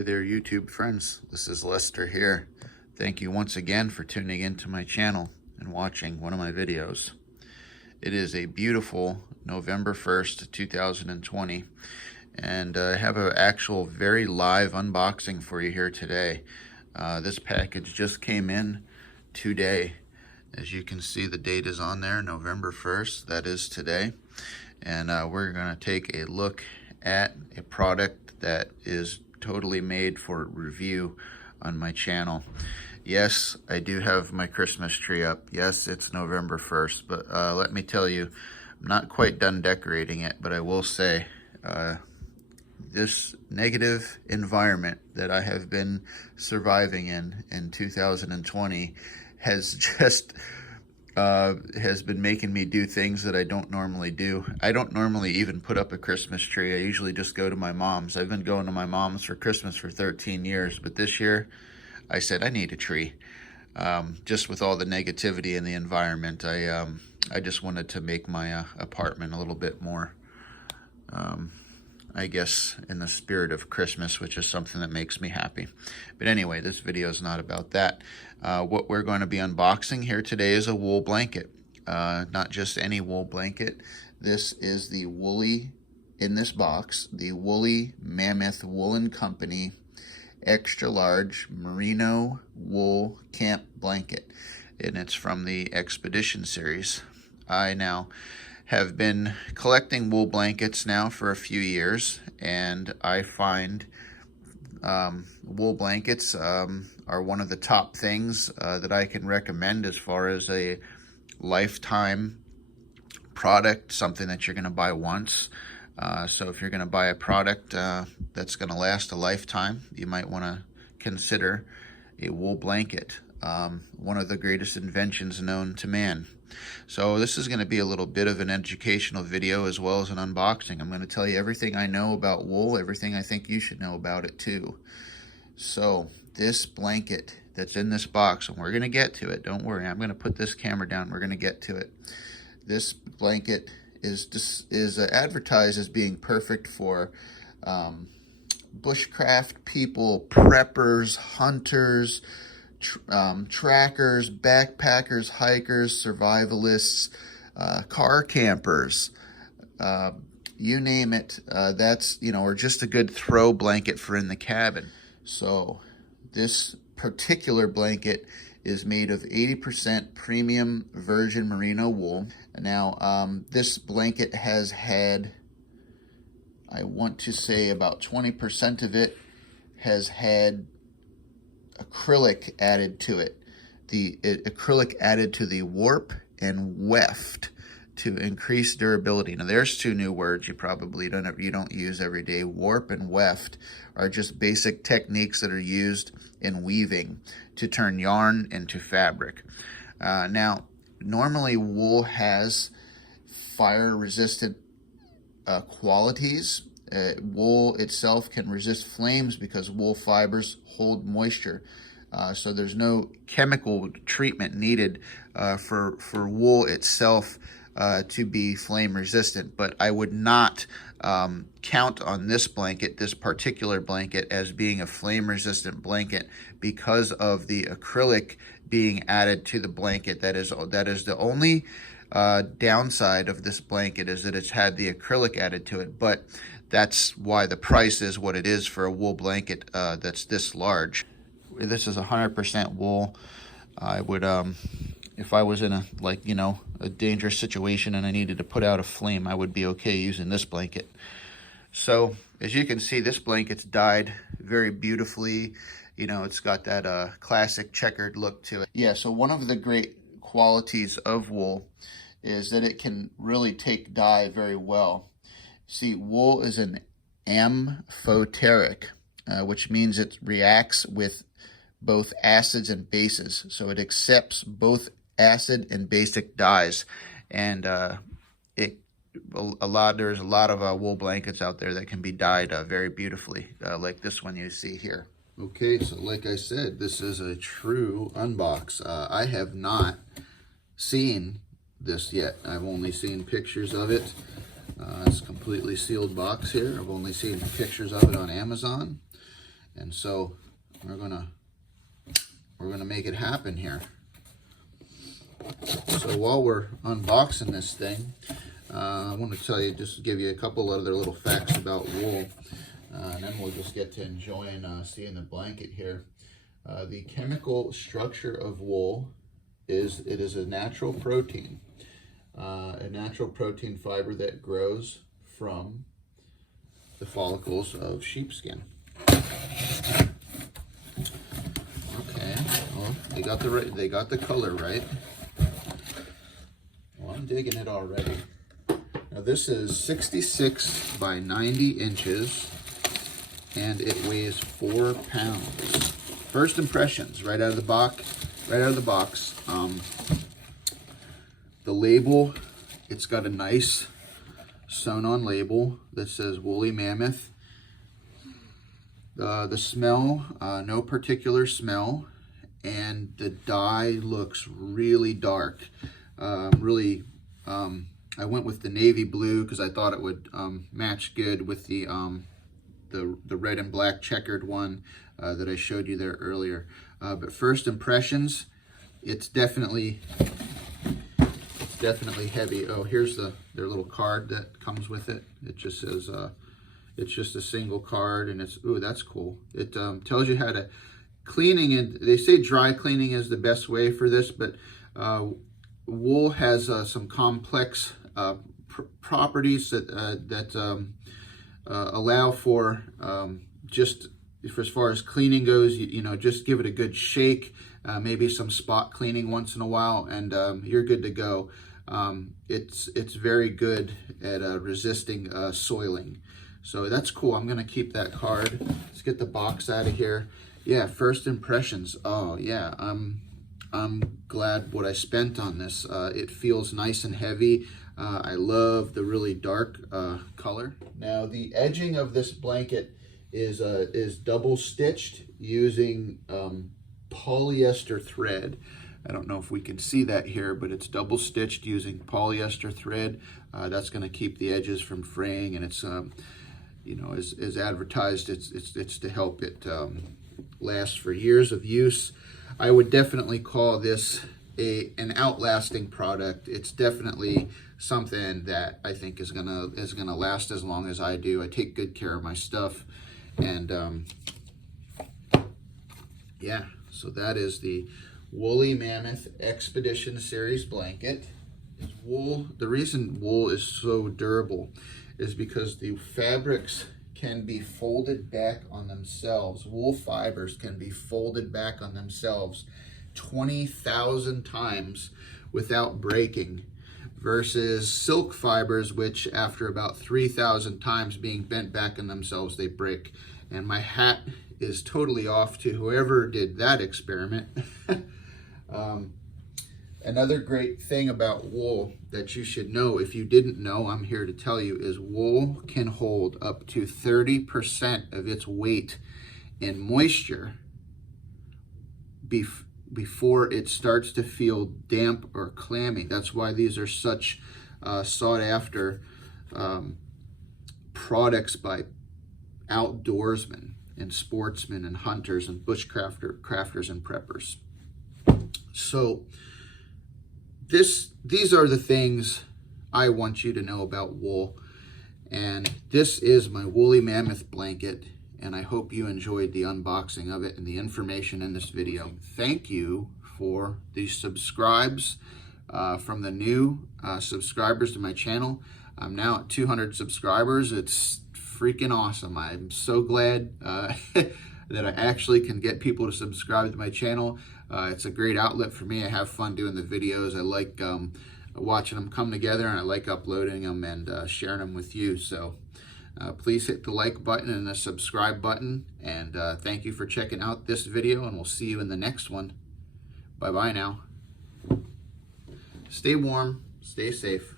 Hey there, YouTube friends. This is Lester here. Thank you once again for tuning into my channel and watching one of my videos. It is a beautiful November 1st, 2020, and I have an actual very live unboxing for you here today. This package just came in today. As you can see, the date is on there, November 1st. That is today. And we're going to take a look at a product that is totally made for review on my channel. Yes, I do have my Christmas tree up. Yes, it's November 1st, but let me tell you, I'm not quite done decorating it, but I will say this negative environment that I have been surviving in 2020 has just has been making me do things that I don't normally do. I don't normally even put up a Christmas tree. I usually just go to my mom's. I've been going to my mom's for Christmas for 13 years, but this year I said I need a tree. Just with all the negativity in the environment, I just wanted to make my apartment a little bit more, I guess, in the spirit of Christmas, which is something that makes me happy. But anyway, this video is not about that. What we're going to be unboxing here today is a wool blanket. Not just any wool blanket. This is the Woolly, in this box, the Woolly Mammoth Woolen Company extra large merino wool camp blanket. And it's from the Expedition series. I now have been collecting wool blankets now for a few years, and I find wool blankets are one of the top things that I can recommend as far as a lifetime product, something that you're going to buy once. So if you're going to buy a product that's going to last a lifetime, you might want to consider a wool blanket, one of the greatest inventions known to man. So this is going to be a little bit of an educational video as well as an unboxing. I'm going to tell you everything I know about wool, everything I think you should know about it too. So this blanket that's in this box, and we're going to get to it, don't worry, I'm going to put this camera down, we're going to get to it. This blanket is advertised as being perfect for bushcraft people, preppers, hunters, trackers, backpackers, hikers, survivalists, car campers, you name it. That's, or just a good throw blanket for in the cabin. So this particular blanket is made of 80% premium virgin merino wool. Now, this blanket has had, I want to say about 20% of it has had acrylic added to it. The acrylic added to the warp and weft to increase durability. Now there's two new words you probably don't use every day. Warp and weft are just basic techniques that are used in weaving to turn yarn into fabric. Now normally wool has fire resistant qualities. Wool itself can resist flames because wool fibers hold moisture. So there's no chemical treatment needed for wool itself to be flame resistant. But I would not count on this blanket, this particular blanket, as being a flame resistant blanket because of the acrylic being added to the blanket. That is the only downside of this blanket, is that it's had the acrylic added to it. But that's why the price is what it is for a wool blanket that's this large. This is 100% wool. I would, if I was in a dangerous situation and I needed to put out a flame, I would be okay using this blanket. So as you can see, this blanket's dyed very beautifully. It's got that classic checkered look to it. Yeah, so one of the great qualities of wool is that it can really take dye very well. See, wool is an amphoteric, which means it reacts with both acids and bases. So it accepts both acid and basic dyes. And there's a lot of wool blankets out there that can be dyed very beautifully, like this one you see here. Okay, so like I said, this is a true unbox. I have not seen this yet. I've only seen pictures of it. It's a completely sealed box here. I've only seen pictures of it on Amazon. And so we're gonna make it happen here. So while we're unboxing this thing, I want to tell you, just give you a couple other little facts about wool, and then we'll just get to enjoying seeing the blanket here. The chemical structure of wool is it is a natural protein fiber that grows from the follicles of sheepskin. Okay, well, they got the color right. Well, I'm digging it already. Now this is 66 by 90 inches, and it weighs 4 pounds. First impressions, right out of the box. The label, it's got a nice sewn-on label that says Woolly Mammoth. The smell, no particular smell, and the dye looks really dark. I went with the navy blue because I thought it would match good with the red and black checkered one that I showed you there earlier. But first impressions, it's definitely heavy. Oh, here's their little card that comes with it. It just says it's just a single card, and it's, ooh, that's cool. It tells you how to cleaning, and they say dry cleaning is the best way for this, but wool has some complex properties that allow for just as far as cleaning goes, you know, just give it a good shake, maybe some spot cleaning once in a while, and you're good to go. It's very good at resisting soiling. So that's cool. I'm gonna keep that card. Let's get the box out of here. Yeah, first impressions. Oh yeah, I'm glad what I spent on this. It feels nice and heavy. I love the really dark color. Now the edging of this blanket is double stitched using polyester thread. I don't know if we can see that here, but it's double stitched using polyester thread. That's going to keep the edges from fraying, and it's you know, as advertised, it's to help it last for years of use. I would definitely call this an outlasting product. It's definitely something that I think is gonna last as long as I do. I take good care of my stuff, and yeah. So that is the Woolly Mammoth Expedition Series blanket. Wool. The reason wool is so durable is because the fabrics can be folded back on themselves. Wool fibers can be folded back on themselves 20,000 times without breaking, versus silk fibers, which after about 3,000 times being bent back on themselves, they break. And my hat is totally off to whoever did that experiment. Another great thing about wool that you should know, if you didn't know, I'm here to tell you, is wool can hold up to 30% of its weight in moisture before it starts to feel damp or clammy. That's why these are such sought after products by outdoorsmen and sportsmen and hunters and bushcrafters and preppers. So these are the things I want you to know about wool. And this is my Woolly Mammoth blanket, and I hope you enjoyed the unboxing of it and the information in this video. Thank you for the subscribes from the new subscribers to my channel. I'm now at 200 subscribers. It's freaking awesome. I'm so glad that I actually can get people to subscribe to my channel. It's a great outlet for me. I have fun doing the videos. I like watching them come together, and I like uploading them and sharing them with you. So please hit the like button and the subscribe button. And thank you for checking out this video, and we'll see you in the next one. Bye-bye now. Stay warm, stay safe.